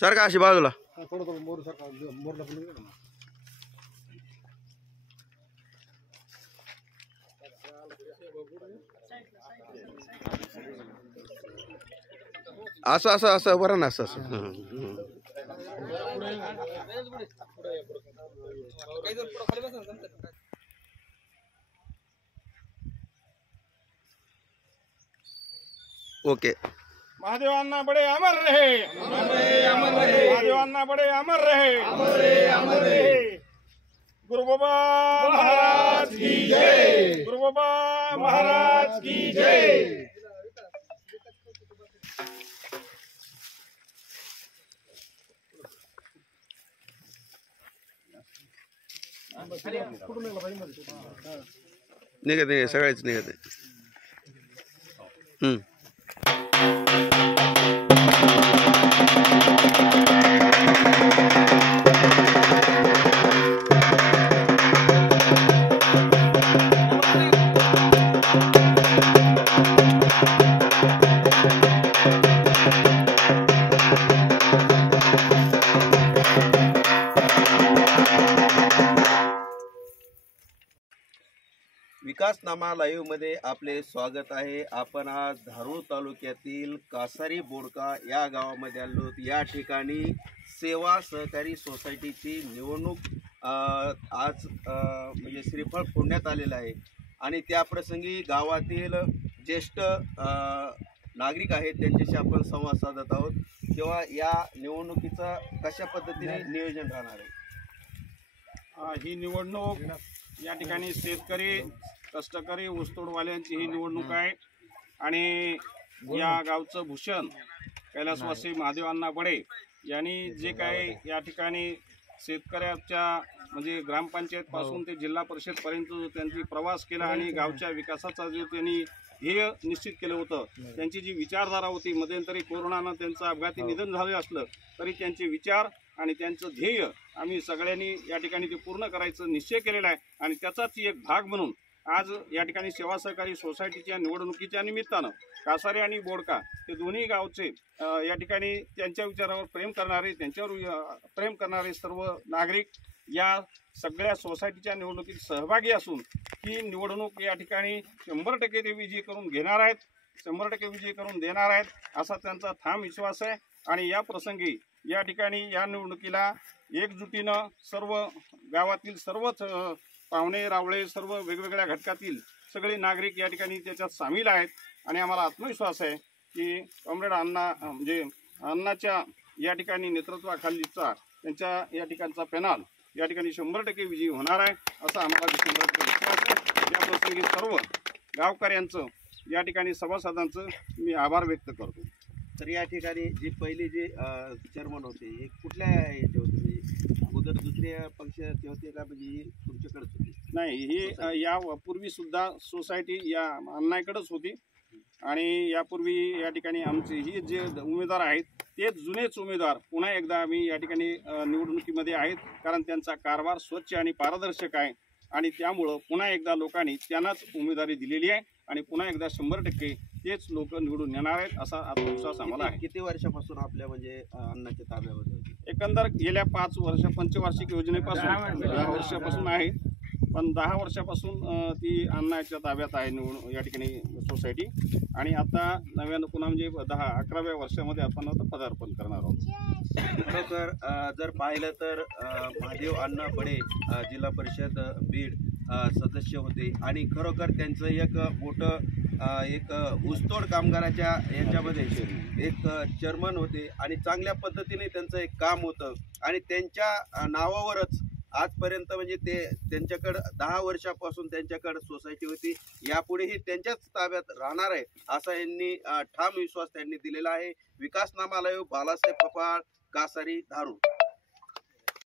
Sir का अशी बाजूला असं असं असं बरं ना असं असं ओके। महादेव अन्ना बड़े अमर रहे, महादेव अन्ना बड़े अमर रहे। गुरु बाबा महाराज की जय, गुरु बाबा महाराज की जय। निघत नाही सगळ्याच निघत नाही। विकासनामा लाईव्ह मध्ये आपले स्वागत आहे। आपण आज धारूर तालुक्यातील कासारी बोडका या गावामध्ये आलो। या ठिकाणी सेवा सहकारी सोसायटीची निवडणूक आज म्हणजे श्रीफळ फोडण्यात आलेलं आहे आणि त्या प्रसंगी गावातील ज्येष्ठ नागरिक आहेत त्यांच्याशी आपण संवाद साधत आहोत। तेव्हा या निवडणुकीचं कशा पद्धतीने नियोजन राहणार आहे? ही निवडणूक या ठिकाणी शेतकरी कष्टकरी ऊसतोडवाल्यांची ही निवडणूक आहे आणि या गावचं भूषण कैलासवासी महादेव अण्णा बडे यांनी जे काही या ठिकाणी शेतकऱ्याच्या म्हणजे ग्रामपंचायत पासून ते जिल्हा परिषद पर्यंत जो त्यांनी प्रवास केला आणि गावच्या विकासाचा जो त्यांनी ध्येय निश्चित केलं होतं, त्यांची जी विचारधारा होती, मध्यंतरी कोरोनानं त्यांचं अपघाती निधन झालं असलं तरी त्यांचे विचार आणि त्यांचं ध्येय आम्ही सगळ्यांनी या ठिकाणी ते पूर्ण करायचं निश्चय केलेला आहे आणि त्याचाच एक भाग म्हणून आज या ठिकाणी सेवा सहकारी सोसायटीच्या निवडणुकीच्या निमित्तानं कासारे आणि बोडका हे दोन्ही गावचे या ठिकाणी त्यांच्या विचारावर प्रेम करणारे, त्यांच्यावर प्रेम करणारे सर्व नागरिक या सगळ्या सोसायटीच्या निवडणुकीत सहभागी असून ही निवडणूक या ठिकाणी 100% ते विजयी करून घेणार आहेत, 100% विजयी करून देणार आहेत असा त्यांचा ठाम विश्वास आहे। आणि या प्रसंगी या ठिकाणी या निवडणुकीला एकजुटीनं सर्व गावातील सर्वच पाहुणे रावळे सर्व वेगवेगळ्या घटकातील सगळे नागरिक या ठिकाणी त्याच्यात सामील आहेत आणि आम्हाला आत्मविश्वास आहे की कॉम्रेड अण्णा म्हणजे अण्णाच्या या ठिकाणी नेतृत्वाखालीचा त्यांच्या या ठिकाणचा पॅनल या ठिकाणी 100% विजयी होणार आहे असा आम्हाला 100% विश्वास आहे। या प्रसंगी सर्व गावकऱ्यांचं या ठिकाणी सभासदांचं मी आभार व्यक्त करतो। तर या ठिकाणी जी पहिली जे चेअरमन होते हे कुठल्या याचे होते? अगोदर दुसऱ्या पक्ष होते का म्हणजे तुमच्याकडेच होते? नाही, ही या पूर्वी सुद्धा सोसायटी या अण्णाकडेच होती आणि यापूर्वी या ठिकाणी आमचे ही जे उमेदवार आहेत तेच जुनेच उमेदवार पुन्हा एकदा आम्ही या ठिकाणी निवडणुकीमध्ये आहेत, कारण त्यांचा कारभार स्वच्छ आणि पारदर्शक आहे आणि त्यामुळं पुन्हा एकदा लोकांनी त्यांनाच उमेदवारी दिलेली आहे आणि पुन्हा एकदा 100% तेच लोक निवडून येणार आहेत असा आत्मविश्वास आम्हाला आहे। किती वर्षापासून आपल्या म्हणजे अण्णाच्या ताब्यामध्ये होते? एकंदर गेल्या 5 वर्ष पंचवार्षिक योजनेपासून 10 वर्षापासून आहे, पण 10 वर्षापासून ती अण्णाच्या ताब्यात आहे निवडून या ठिकाणी सोसायटी आणि आता नव्यानं पुन्हा म्हणजे 11व्या वर्षामध्ये आपण आता पदार्पण करणार आहोत। खरोखर जर पाहिलं तर महादेव अण्णा बडे जिल्हा परिषद बीड सदस्य होते आणि खरोखर त्यांचं एक मोठं एक ऊसतोड कामगाराच्या याच्यामध्ये एक चेअरमन होते आणि चांगल्या पद्धतीने त्यांचं एक काम होतं आणि त्यांच्या नावावरच आजपर्यंत म्हणजे ते त्यांच्याकडे 10 वर्षापासून त्यांच्याकडे सोसायटी होती, यापुढेही त्यांच्याच ताब्यात राहणार आहे असा यांनी ठाम विश्वास त्यांनी दिलेला आहे। विकासनामा लाईव्ह, बालासाहेब पपाळ, कासारी, धारूर।